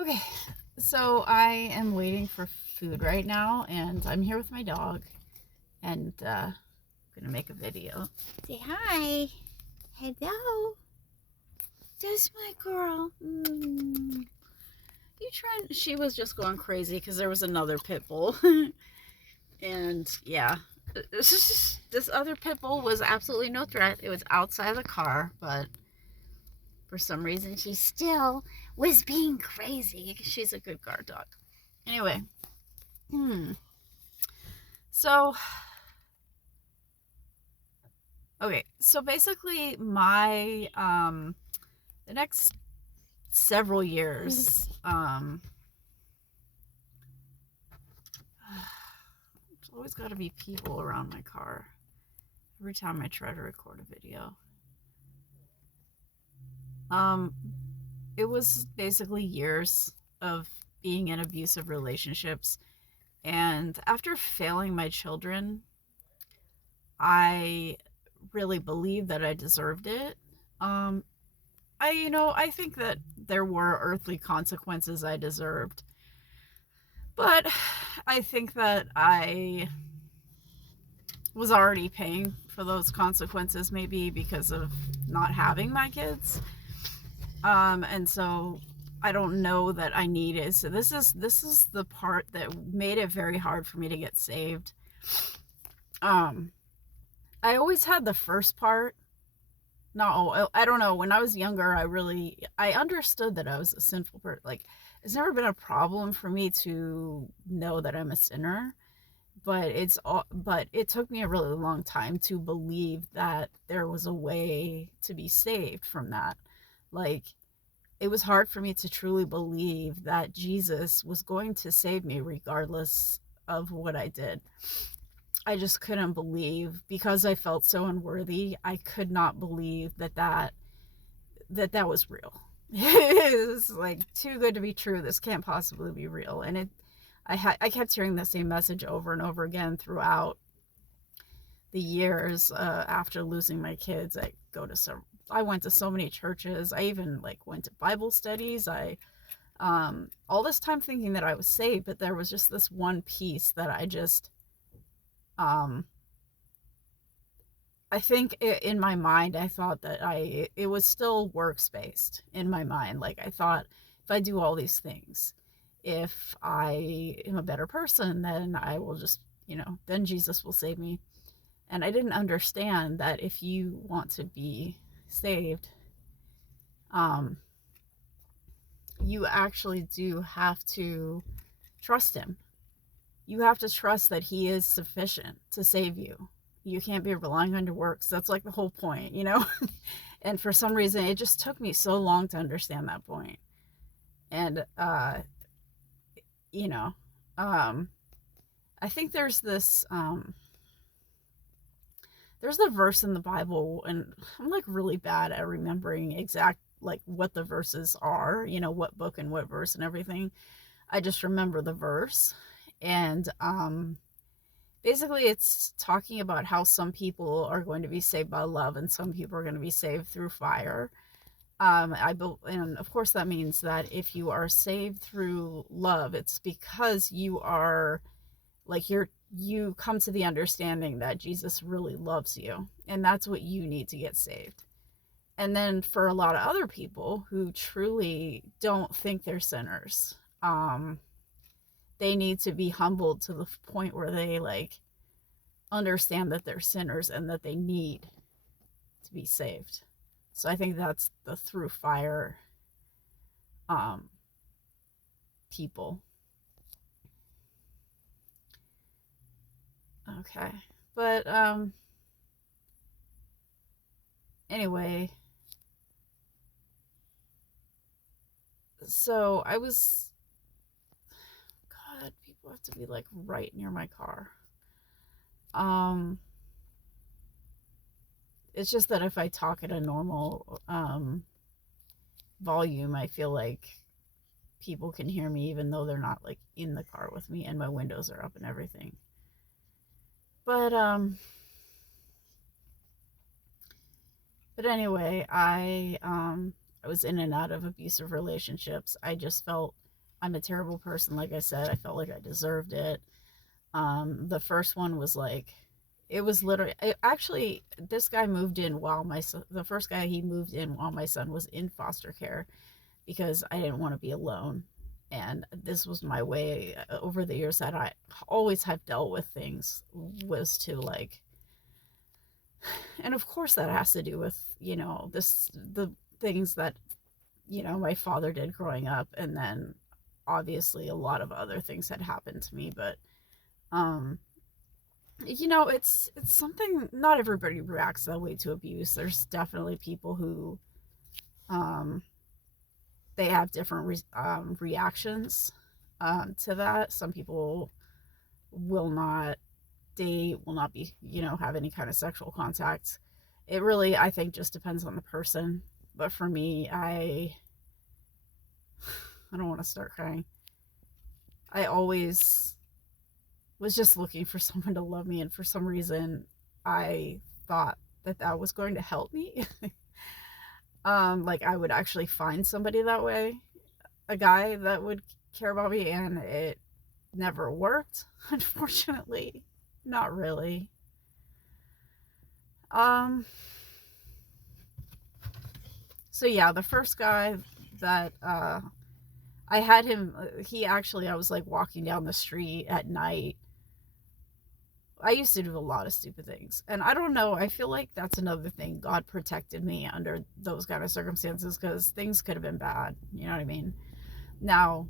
Okay, so I am waiting for food right now, and I'm here with my dog, and gonna make a video. Say hi. Hello. That's my girl. You trying? She was just going crazy because there was another pit bull, and yeah, this other pit bull was absolutely no threat. It was outside the car, but for some reason she still was being crazy. She's a good guard dog. Anyway, hmm. So, okay. So basically the next several years there's always got to be people around my car every time I try to record a video. Um it was basically years of being in abusive relationships, and after failing my children, I really believed that I deserved it. Um I think that there were earthly consequences I deserved. But I think that I was already paying for those consequences, maybe because of not having my kids. And so I don't know that I needed. So this is the part that made it very hard for me to get saved. Um, I always had the first part. No, I don't know. When I was younger, I understood that I was a sinful person. Like, it's never been a problem for me to know that I'm a sinner, but it took me a really long time to believe that there was a way to be saved from that. Like, it was hard for me to truly believe that Jesus was going to save me regardless of what I did. I just couldn't believe, because I felt so unworthy. I could not believe that was real. It's like too good to be true. This can't possibly be real. And I kept hearing the same message over and over again throughout the years after losing my kids. I went to so many churches. I even like went to Bible studies. I all this time thinking that I was saved, but there was just this one piece that um I think in my mind, I thought that it was still works based in my mind. Like, I thought, if I do all these things, if I am a better person, then I will just, then Jesus will save me. And I didn't understand that if you want to be saved, um, you actually do have to trust him. You have to trust that he is sufficient to save you. You can't be relying on your works. That's like the whole point. And for some reason, it just took me so long to understand that point. And, you know, um, I think there's the verse in the Bible, and I'm like really bad at remembering exact like what the verses are, what book and what verse and everything. I just remember the verse. And basically it's talking about how some people are going to be saved by love and some people are going to be saved through fire. And of course that means that if you are saved through love, it's because you are like you come to the understanding that Jesus really loves you, and that's what you need to get saved. And then for a lot of other people who truly don't think they're sinners, they need to be humbled to the point where they like understand that they're sinners and that they need to be saved. So I think that's the through fire um people. Okay. But anyway, so I was God, people have to be like right near my car. Um it's just that if I talk at a normal volume, I feel like people can hear me even though they're not like in the car with me and my windows are up and everything. But anyway, I was in and out of abusive relationships. I just felt I'm a terrible person. Like I said, I felt like I deserved it. The first one was like, it was literally, actually, this guy moved in while my son, the first guy, he moved in while my son was in foster care because I didn't want to be alone. And this was my way over the years that I always have dealt with things, was to like, and of course that has to do with, the things that, my father did growing up. And then obviously a lot of other things had happened to me. But, um, it's something, not everybody reacts that way to abuse. There's definitely people who, um, they have different reactions to that. Some people will not date, will not be, have any kind of sexual contact. It really, I think, just depends on the person. But for me, I don't want to start crying. I always was just looking for someone to love me, and for some reason, I thought that that was going to help me. Like I would actually find somebody that way, a guy that would care about me, and it never worked, unfortunately. Not really. Um, so yeah, the first guy that I had him, he actually, I was like walking down the street at night. I used to do a lot of stupid things. And I don't know, I feel like that's another thing. God protected me under those kind of circumstances because things could have been bad. You know what I mean? Now,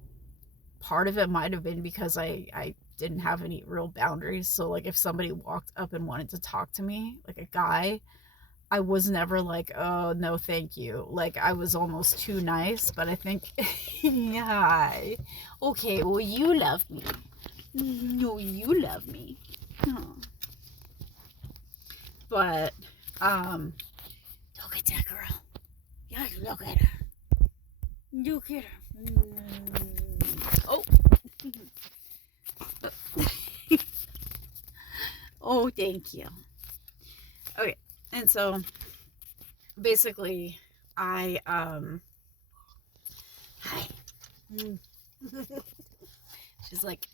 part of it might have been because I didn't have any real boundaries. So, like, if somebody walked up and wanted to talk to me, like a guy, I was never like, oh, no, thank you. Like, I was almost too nice, but I think, yeah, okay, well, you love me. No, you love me. Oh. But, look at that girl. Yeah, look at her. Look at her. Oh. Oh, thank you. Okay, and so basically, hi. She's like,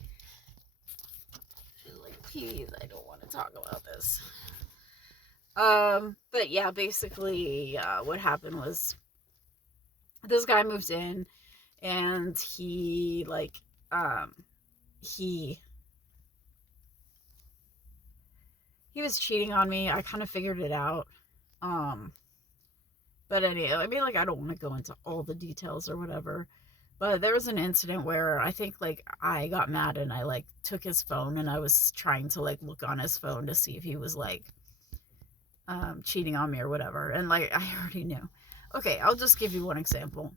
please, I don't want to talk about this. But yeah, basically, what happened was this guy moved in, and he he was cheating on me. I kind of figured it out. Um, but anyway, I mean, like, I don't want to go into all the details or whatever. But there was an incident where I think like I got mad and I like took his phone and I was trying to like look on his phone to see if he was like cheating on me or whatever. And like I already knew. Okay, I'll just give you one example.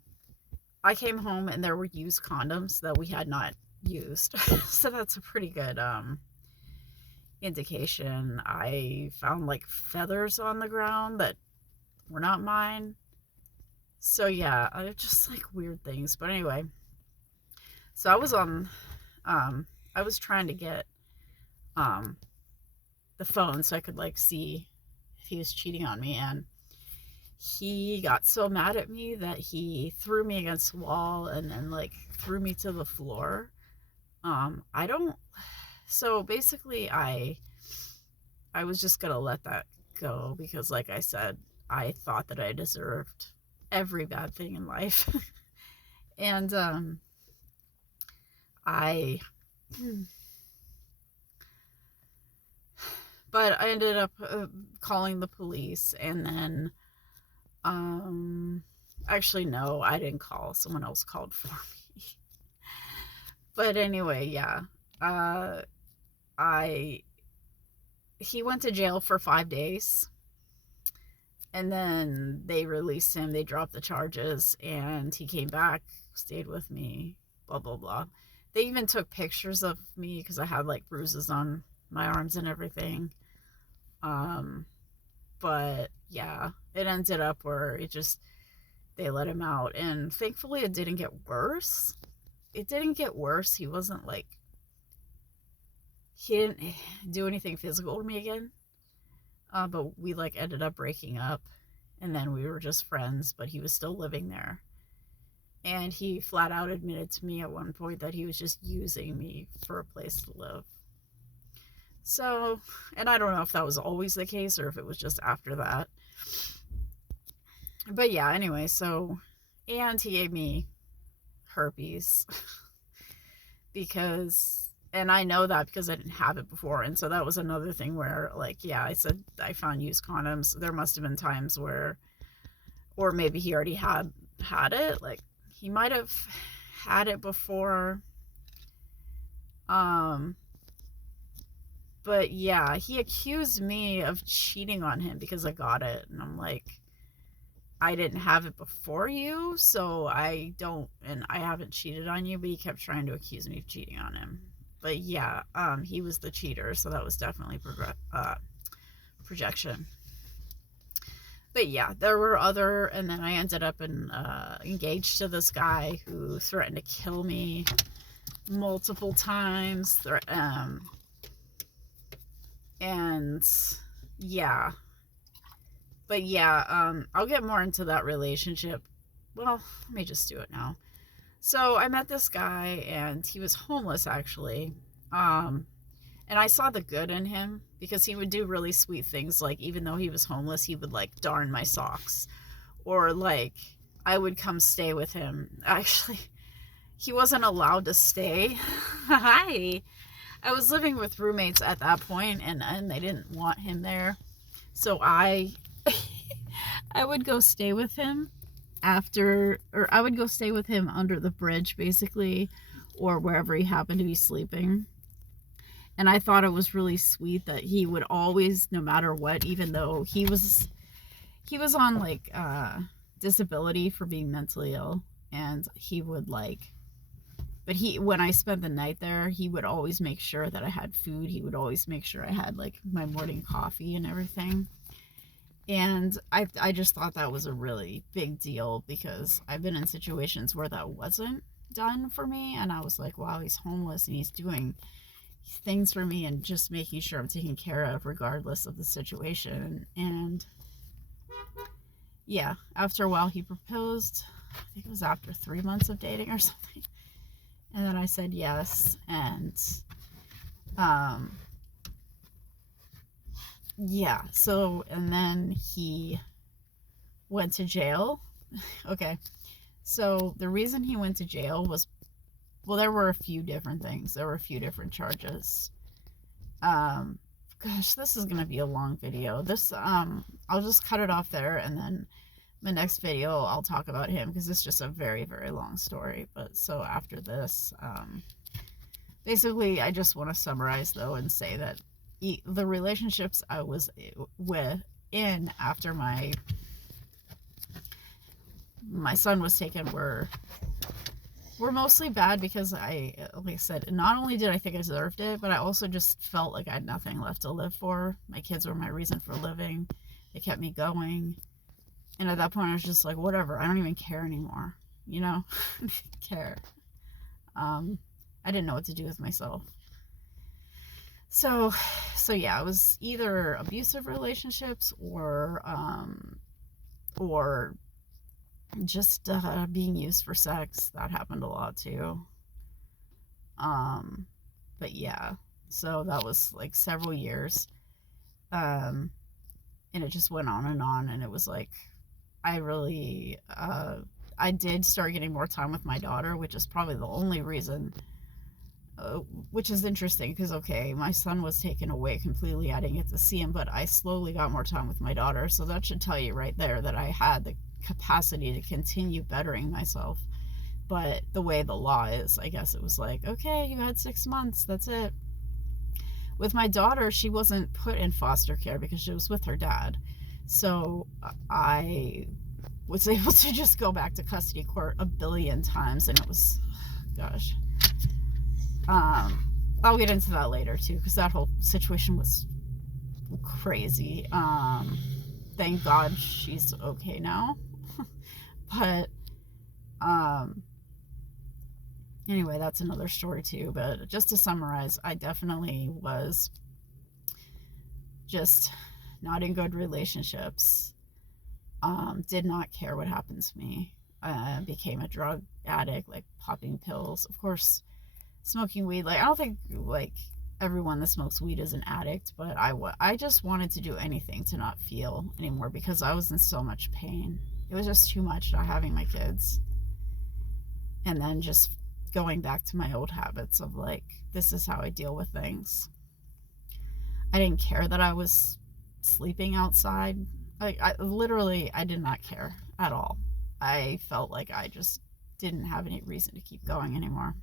I came home and there were used condoms that we had not used. So that's a pretty good indication. I found like feathers on the ground that were not mine. So yeah, just like weird things. But anyway, so I was trying to get um the phone so I could like see if he was cheating on me, and he got so mad at me that he threw me against the wall and then like threw me to the floor. I don't So basically I was just gonna let that go because like I said, I thought that I deserved every bad thing in life. And I but I ended up calling the police, and then actually no, I didn't call, someone else called for me. But anyway, yeah, uh I he went to jail for 5 days, and then they released him, they dropped the charges, and he came back, stayed with me, blah blah blah. They even took pictures of me because I had like bruises on my arms and everything. um but yeah, it ended up where they let him out, and thankfully it didn't get worse. He wasn't like, he didn't do anything physical to me again. But we like ended up breaking up, and then we were just friends, but he was still living there. And he flat out admitted to me at one point that he was just using me for a place to live. So, and I don't know if that was always the case or if it was just after that. But yeah, anyway, so, and he gave me herpes because, and I know that because I didn't have it before. And so that was another thing where, like, yeah, I said I found used condoms. There must have been times where, or maybe he already had it. Like, he might have had it before. But yeah, he accused me of cheating on him because I got it. And I'm like, I didn't have it before you, so I don't, and I haven't cheated on you, but he kept trying to accuse me of cheating on him. But yeah, he was the cheater, so that was definitely projection. But yeah, there were other, and then I ended up engaged to this guy who threatened to kill me multiple times. And yeah, but yeah, I'll get more into that relationship. Well, let me just do it now. So I met this guy, and he was homeless actually. And I saw the good in him because he would do really sweet things. Like, even though he was homeless, he would like darn my socks, or like I would come stay with him. Actually, he wasn't allowed to stay. Hi. I was living with roommates at that point, and they didn't want him there. So I would go stay with him I would go stay with him under the bridge, basically, or wherever he happened to be sleeping. And I thought it was really sweet that he would always, no matter what, even though he was on like disability for being mentally ill, and he would like, but when I spent the night there, he would always make sure that I had food. He would always make sure I had like my morning coffee and everything. And I just thought that was a really big deal because I've been in situations where that wasn't done for me, and I was like, wow, he's homeless and he's doing things for me and just making sure I'm taken care of regardless of the situation. And yeah, after a while he proposed. I think it was after 3 months of dating or something. And then I said yes. And yeah, so, and then he went to jail. Okay, so the reason he went to jail was, well, there were a few different things. There were a few different charges. Gosh, this is gonna be a long video. I'll just cut it off there, and then the next video I'll talk about him because it's just a very, very long story. But so after this, basically, I just want to summarize though and say that the relationships I was in after my son was taken were mostly bad because like I said, not only did I think I deserved it, but I also just felt like I had nothing left to live for. My kids were my reason for living. They kept me going. And at that point, I was just like, whatever, I don't even care anymore. You know? I didn't care. I didn't know what to do with myself. So yeah, it was either abusive relationships or just being used for sex. That happened a lot too. But yeah, so that was like several years. And it just went on, and it was like, I really, I did start getting more time with my daughter, which is probably the only reason, which is interesting because, okay, my son was taken away completely. I didn't get to see him, but I slowly got more time with my daughter. So that should tell you right there that I had the capacity to continue bettering myself. But the way the law is, I guess it was like, okay, you had 6 months, that's it. With my daughter, she wasn't put in foster care because she was with her dad. So I was able to just go back to custody court a billion times, and it was, gosh. I'll get into that later too, because that whole situation was crazy. Thank God she's okay now. But anyway, that's another story too. But just to summarize, I definitely was just not in good relationships. Did not care what happened to me. became a drug addict, like popping pills. Of course, smoking weed, like I don't think like everyone that smokes weed is an addict, but I just wanted to do anything to not feel anymore because I was in so much pain. It was just too much not having my kids. And then just going back to my old habits of like, this is how I deal with things. I didn't care that I was sleeping outside. Like, I did not care at all. I felt like I just didn't have any reason to keep going anymore.